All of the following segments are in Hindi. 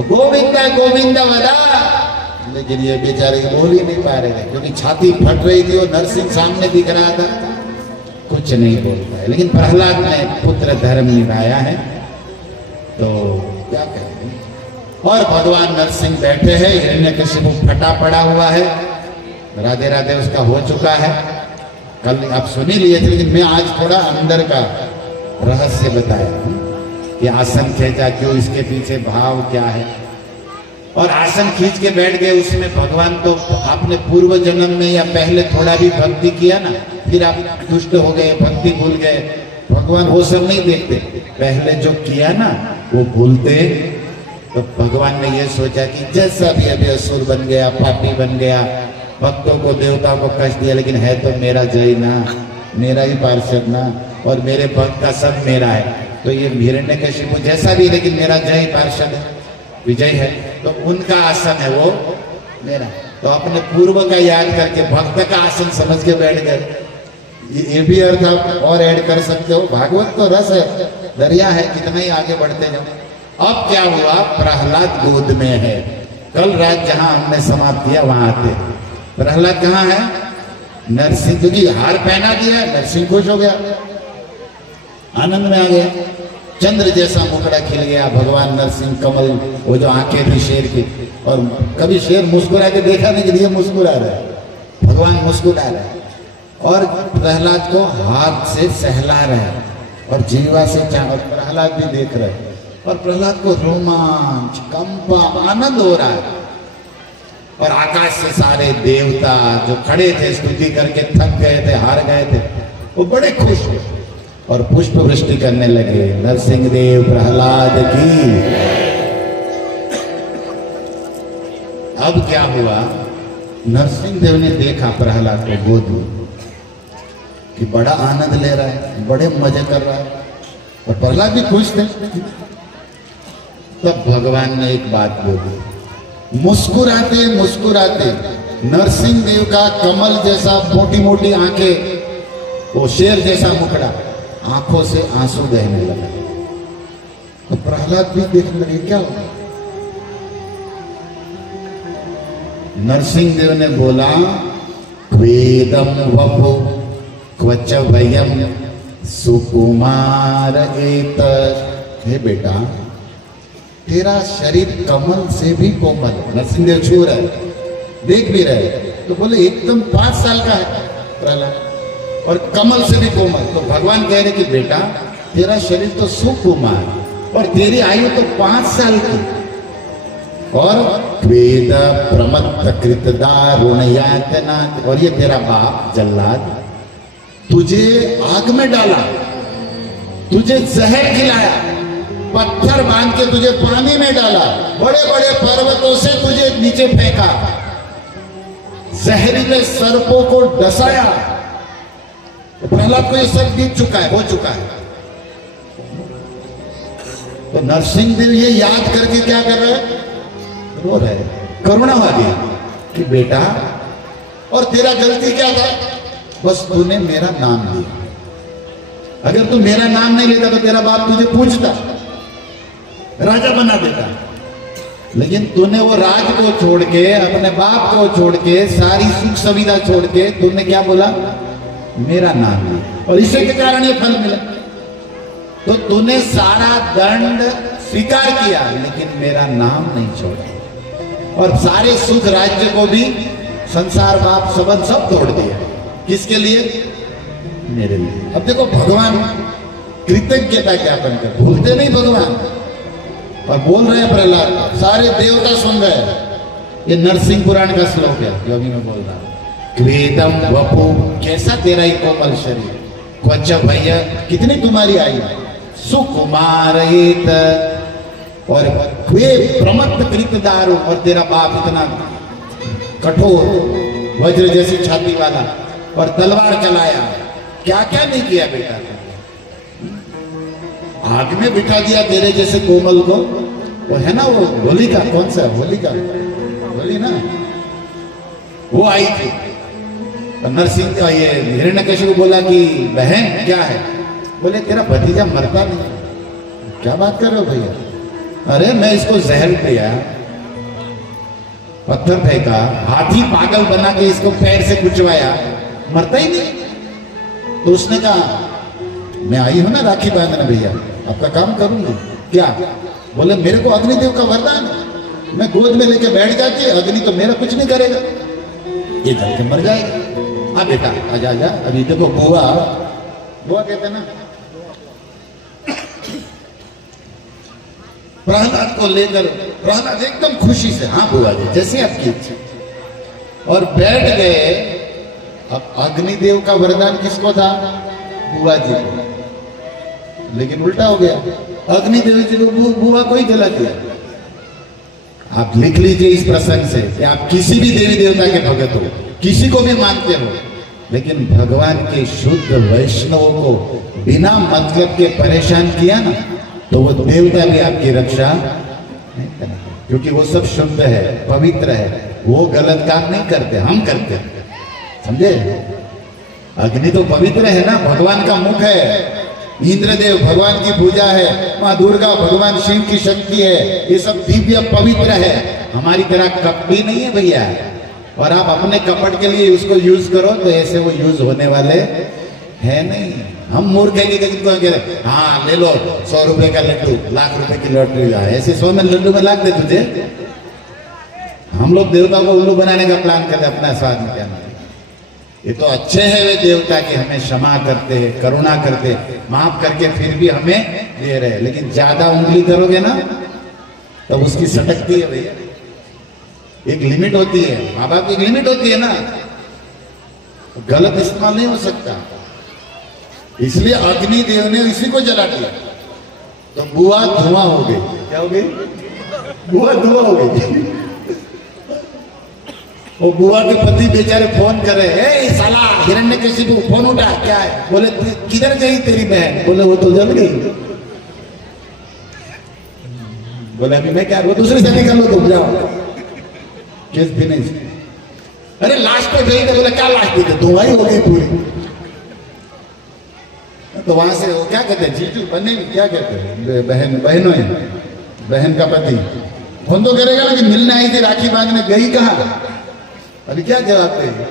तो गोविंदा गोविंदा वदा, लेकिन ये बेचारे बोल ही नहीं पा रहे थे क्योंकि छाती फट रही थी और नरसिंह सामने दिख रहा था, कुछ नहीं बोलता है। लेकिन प्रहलाद ने पुत्र धर्म निभाया है, तो क्या करें। और भगवान नरसिंह बैठे हैं, हिरण्यकशिपु फटा पड़ा हुआ है, राधे राधे उसका हो चुका है। कल आप सुन ही लिए थे, लेकिन मैं आज थोड़ा अंदर का रहस्य बताया हूं कि आसन खींचा क्यों, इसके पीछे भाव क्या है। और आसन खींच के बैठ गए, उसमें भगवान तो आपने पूर्व जन्म में या पहले थोड़ा भी भक्ति किया ना, फिर आप दुष्ट हो गए, भक्ति भूल गए, भगवान वो सब नहीं देखते। पहले जो किया ना वो भूलते। तो भगवान ने ये सोचा कि जैसा भी अभी असुर बन गया, पापी बन गया, भक्तों को देवताओं को कष्ट दिया, लेकिन है तो मेरा जय ना, मेरा ही पार्षद ना, और मेरे भक्त का सब मेरा है। तो ये हिरण्यकशिपु जैसा भी, लेकिन मेरा जय पार्षद है, विजय है, तो उनका आसन है वो मेरा। तो अपने पूर्व का याद करके भक्त का आसन समझ के बैठ गए। ये भी अर्थ आप और ऐड कर सकते हो। भागवत तो रस है, दरिया है, कितना ही आगे बढ़ते जाओ। अब क्या हुआ, प्रहलाद गोद में है। कल रात जहां हमने समाप्त किया वहां आते। प्रहलाद कहाँ है? नरसिंह, क्योंकि हार पहना दिया, नरसिंह खुश हो गया, आनंद में आ गया। चंद्र जैसा मुखड़ा खिल गया, भगवान नरसिंह कमल, वो जो आंखें थी शेर की, और कभी शेर मुस्कुरा के देखा नहीं कि ये मुस्कुरा रहा है, भगवान मुस्कुरा रहा है। और प्रहलाद को हाथ से सहला रहे हैं और जीवा से चाह, प्रहलाद भी देख रहे हैं, और प्रहलाद को रोमांच, कंपा, आनंद हो रहा है। और आकाश से सारे देवता जो खड़े थे स्तुति करके थक गए थे, हार गए थे, वो बड़े खुश हुए और पुष्प वृष्टि करने लगे। नरसिंह देव प्रहलाद की। अब क्या हुआ, नरसिंह देव ने देखा प्रहलाद को गोद में कि बड़ा आनंद ले रहा है, बड़े मजे कर रहा है, और प्रहलाद भी खुश थे। तब भगवान ने एक बात बोली, मुस्कुराते मुस्कुराते नरसिंह देव का कमल जैसा मोटी मोटी आंखें, वो शेर जैसा मुखड़ा, आंखों से आंसू बहने लगा। तो प्रहलाद भी देखने लगे क्या हुआ। नरसिंह देव ने बोला, क्वेदम वपु क्वच वयम सुकुमार एत। हे बेटा, तेरा शरीर कमल से भी कोमल है। नरसिंह देव छू रहे, देख भी रहे, तो बोले एकदम 5 साल का है प्रहलाद, और कमल से भी कोमल। तो भगवान कह रहे कि बेटा, तेरा शरीर तो सुकुमार और तेरी आयु तो 5 साल की, और वेद प्रमत्त कृत दारुणयातना, और ये तेरा बाप जल्लाद तुझे आग में डाला, तुझे जहर खिलाया, पत्थर बांध के तुझे पानी में डाला, बड़े बड़े पर्वतों से तुझे नीचे फेंका, जहरीले सर्पों को डसाया। तो प्रहलाद को ये सब बीत चुका है, हो चुका है। तो नरसिंह देव ये याद करके क्या कर रहे हैं, रो रहे, करुणा आ गई कि बेटा, और तेरा गलती क्या था, बस तूने मेरा नाम लिया। अगर तू मेरा नाम नहीं लेता तो तेरा बाप तुझे पूछता, राजा बना देता, लेकिन तूने वो राज को छोड़ के, अपने बाप को छोड़ के, सारी सुख सुविधा छोड़ के, तूने क्या बोला, मेरा नाम लिया, और इसी के कारण ये फल मिला। तो तूने सारा दंड स्वीकार किया, लेकिन मेरा नाम नहीं छोड़ा, और सारे सुख राज्य को भी, संसार बाप सबन सब तोड़ दिया। किसके लिए, मेरे लिए। अब देखो भगवान कृतज्ञता ज्ञापन कर, भूलते नहीं भगवान, और बोल रहे हैं प्रहलाद, सारे देवता सुन रहे हैं। ये नरसिंह पुराण का श्लोक है जो अभी मैं बोल रहा हूं। क्वेदम वपु, कैसा तेरा ही कोमल शरीर, क्वच भैया, कितनी तुम्हारी आयु, सुकुमार और क्वे प्रमत्त कृत दारू, और तेरा बाप इतना कठोर वज्र जैसी छाती वाला, और तलवार चलाया, क्या क्या नहीं किया बेटा। आग में बिठा दिया तेरे जैसे कोमल को, वो है ना वो होलिका, कौन सा होलिका, होली ना, वो आई थी। और नरसिंह का ये हिरण्यकशिपु बोला कि बहन क्या है, बोले तेरा भतीजा मरता नहीं। क्या बात कर रहे हो भैया, अरे मैं इसको जहर दिया, पत्थर फेंका, हाथी पागल बना के इसको पैर से कुचवाया, मरता ही नहीं। तो उसने कहा मैं आई हूं ना राखी बांधने भैया, आपका काम करूंगी। क्या? बोले मेरे को अग्निदेव का वरदान है, मैं गोद में लेके बैठ जाती है, अग्नि तो मेरा कुछ नहीं करेगा, ये जल के मर जाएगा। हाँ बेटा आजा आजा, अभी देखो बुआ, बुआ कहते हैं ना, प्रहलाद को लेकर प्रहलाद एकदम खुशी से हाँ बुआ जी जैसे आपकी इच्छा, और बैठ गए। अब अग्निदेव का वरदान किसको था? बुआ जी को, लेकिन उल्टा हो गया, अग्निदेव जी को बुआ को ही जला दिया। आप लिख लीजिए इस प्रसंग से कि आप किसी भी देवी देवता के भगत हो, किसी को भी मानते हो, लेकिन भगवान के शुद्ध वैष्णवों को बिना मतलब के परेशान किया ना, तो वो देवता भी आपकी रक्षा नहीं करेंगे, क्योंकि वो सब शुद्ध है, पवित्र है, वो गलत काम नहीं करते, हम करते हैं, समझे? अग्नि तो पवित्र है ना, भगवान का मुख है, इंद्रदेव भगवान की पूजा है, माँ दुर्गा भगवान शिव की शक्ति है, ये सब दिव्य पवित्र है, हमारी तरह कपटी नहीं है भैया। और आप अपने कपट के लिए उसको यूज करो तो ऐसे वो यूज होने वाले है नहीं। हम मूर्ख है कि हाँ ले लो 100 रुपए का लड्डू, लाख रुपए की लॉटरी, ऐसे 100 में लड्डू में लाख दे तुझे। हम लोग देवता को उल्लू बनाने का प्लान करते अपना स्वाद में, क्या ये तो अच्छे हैं वे देवता कि हमें क्षमा करते हैं, करुणा करते हैं, माफ करके फिर भी हमें दे रहे, लेकिन ज्यादा उंगली करोगे ना तो उसकी सटकती है भैया। एक लिमिट होती है, माँ बाप की एक लिमिट होती है ना, गलत इस्तेमाल नहीं हो सकता। इसलिए अग्निदेव ने इसी को जला दिया, तो बुआ धुआं हो गई। क्या हो गई? बुआ धुआं हो गई। वो बुआ के पति बेचारे फोन कर रहे, ए साला हिरण्यकशिपु फोन उठा, क्या है? बोले किधर गई तेरी बहन? बोले वो तो जल गई। बोले अभी मैं क्या, वो दूसरी शादी कर लो तुम, जाओ केस भी नहीं। अरे लास्ट पे गई, बोले क्या लास्ट पे? धुआं हो गई पूरी। तो वहां से वो क्या कहते हैं, जीजू बने क्या कहते हैं, बहन, बहनों है, बहन का पति फोन तो करेगा ना कि मिलने आई थी, राखी बांधने गई कहाँ? अभी क्या जवाब देंगे?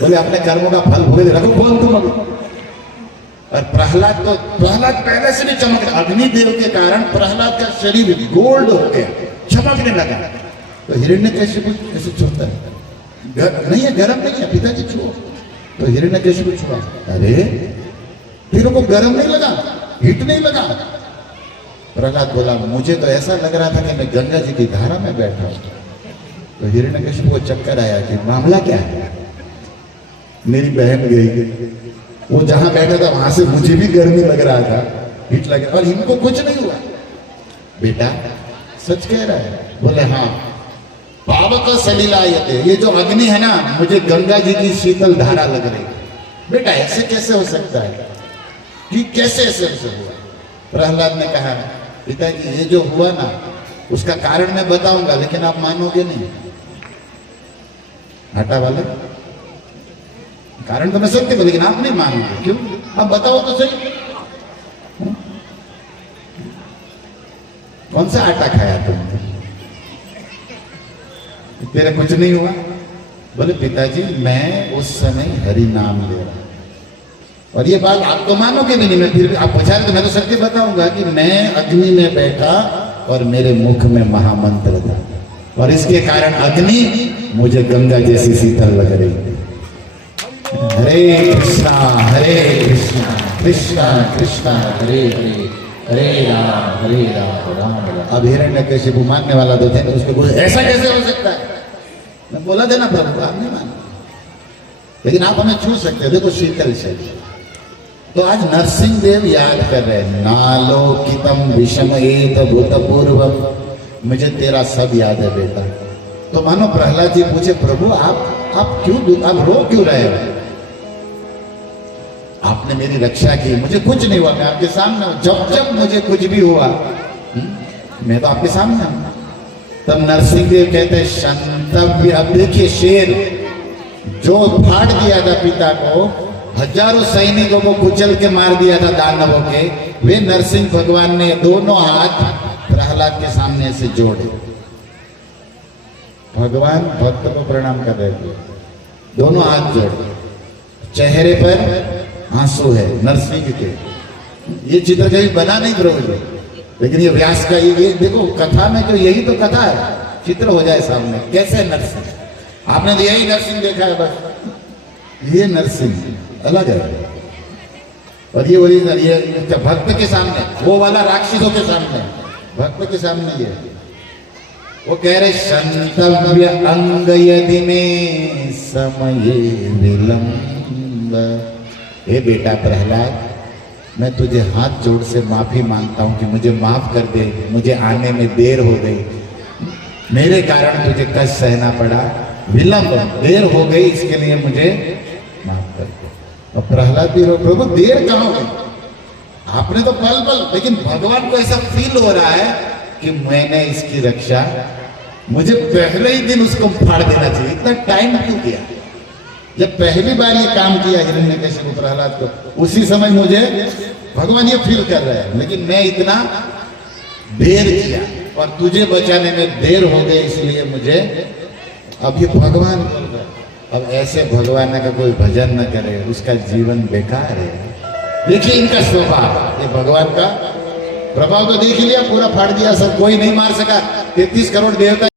बोले अपने कर्मों का फल भोग रखो फोन तुम अभी। और प्रहलाद पहले से भी चमक, अग्निदेव के कारण प्रहलाद का शरीर गोल्ड हो गया, चमकने लगा। तो हिरण्यकशिपु कैसे छूता है? नहीं है, गर्म नहीं है, पिताजी छुओ। तो हिरण्यकशिपु छुआ, अरे फिर उनको गर्म नहीं लगा, हीट नहीं लगा। प्रहलाद बोला मुझे तो ऐसा लग रहा था कि मैं गंगा जी की धारा में बैठा हूं। तो हिरण्यकशिपु को चक्कर आया कि मामला क्या है, मेरी बहन गई, वो जहां बैठा था वहां से मुझे भी गर्मी लग रहा था, हीट लगे, और इनको कुछ नहीं हुआ। बेटा सच कह रहा है? बोले हाँ। पावक सलिलायते, ये जो अग्नि है ना, मुझे गंगा जी की शीतल धारा लग रही। बेटा ऐसे कैसे हो सकता है कि कैसे ऐसे हुआ? प्रहलाद ने कहा पिताजी ये जो हुआ ना उसका कारण मैं बताऊंगा, लेकिन आप मानोगे नहीं। हटा वाले कारण तो मैं सत्य हूं, लेकिन आप नहीं मानोगे। क्यों? आप बताओ तो सही, कौन सा आटा खाया तुमने? तेरा कुछ नहीं हुआ? बोले पिताजी मैं उस समय हरि नाम ले रहा, और ये बात आप तो मानोगे भी नहीं, मैं फिर आप पूछा तो मैं तो सत्य बताऊंगा कि मैं अग्नि में बैठा और मेरे मुख में महामंत्र था, और इसके कारण अग्नि मुझे गंगा जैसी शीतल लग रही थी। हरे कृष्णा कृष्णा कृष्णा हरे हरे, हरे राम राम राम। अब हिरण्यकशिपु मानने वाला तो थे, उसके बोले ऐसा कैसे हो सकता है? मैं बोला था ना प्रभु, आप नहीं माना, लेकिन आप हमें छू सकते हो। देखो शीतल शरीर। तो आज नरसिंह देव याद कर रहे हैं, नालोकितम विषमयेत भूतपूर्वम, मुझे तेरा सब याद है बेटा। तो मानो प्रहलाद जी पूछे प्रभु आप क्यों, आप रो क्यों रहे हो? आपने मेरी रक्षा की, मुझे कुछ नहीं हुआ, मैं आपके सामने हूं। जब मुझे कुछ भी हुआ मैं तो आपके सामने हूं। तब नरसिंह देव कहते हैं शंतव्य। अब देखिए शेर जो फाड़ दिया था पिता को, हजारों सैनिकों को कुचल के मार दिया था दानवों के, वे नरसिंह भगवान ने दोनों हाथ प्रहलाद के सामने से जोड़े। भगवान भक्त को प्रणाम कर रहे थे, दोनों हाथ जोड़े, चेहरे पर आंसू है नरसिंह के। ये चित्र कभी बना नहीं द्रौपदी, लेकिन ये व्यास का ये देखो कथा में तो यही तो कथा है, चित्र हो जाए सामने कैसे नरसिंह। आपने तो यही नरसिंह देखा है बस, ये नरसिंह अलग है और ये ओरिजिनल, ये भक्त के सामने, वो वाला राक्षसों के सामने, भक्त के सामने ये। वो कह रहे संतव्य अंग यदि में समय विलंब। हे बेटा प्रहलाद, मैं तुझे हाथ जोड़ से माफी मांगता हूं कि मुझे माफ कर दे, मुझे आने में देर हो गई, मेरे कारण तुझे कष्ट सहना पड़ा, विलंब देर हो गई, इसके लिए मुझे माफ कर दे। और प्रहलाद भी रो, प्रभु देर कहां हो गई, आपने तो पल पल, लेकिन भगवान को ऐसा फील हो रहा है कि मैंने इसकी रक्षा, मुझे पहले ही दिन उसको फाड़ देना चाहिए, इतना टाइम क्यों किया। जब पहली बार ये काम किया हिरण्यकशिपु प्रहलाद को, उसी समय मुझे भगवान ये फील कर रहे हैं, लेकिन मैं इतना देर किया और तुझे बचाने में देर हो गई, इसलिए मुझे, अब ये भगवान बोल रहे, अब ऐसे भगवान का कोई भजन न करे, उसका जीवन बेकार है। देखिए इनका स्वभाव, ये भगवान का प्रभाव तो देख लिया, पूरा फाड़ दिया सब, कोई नहीं मार सका, 33 करोड़ देवता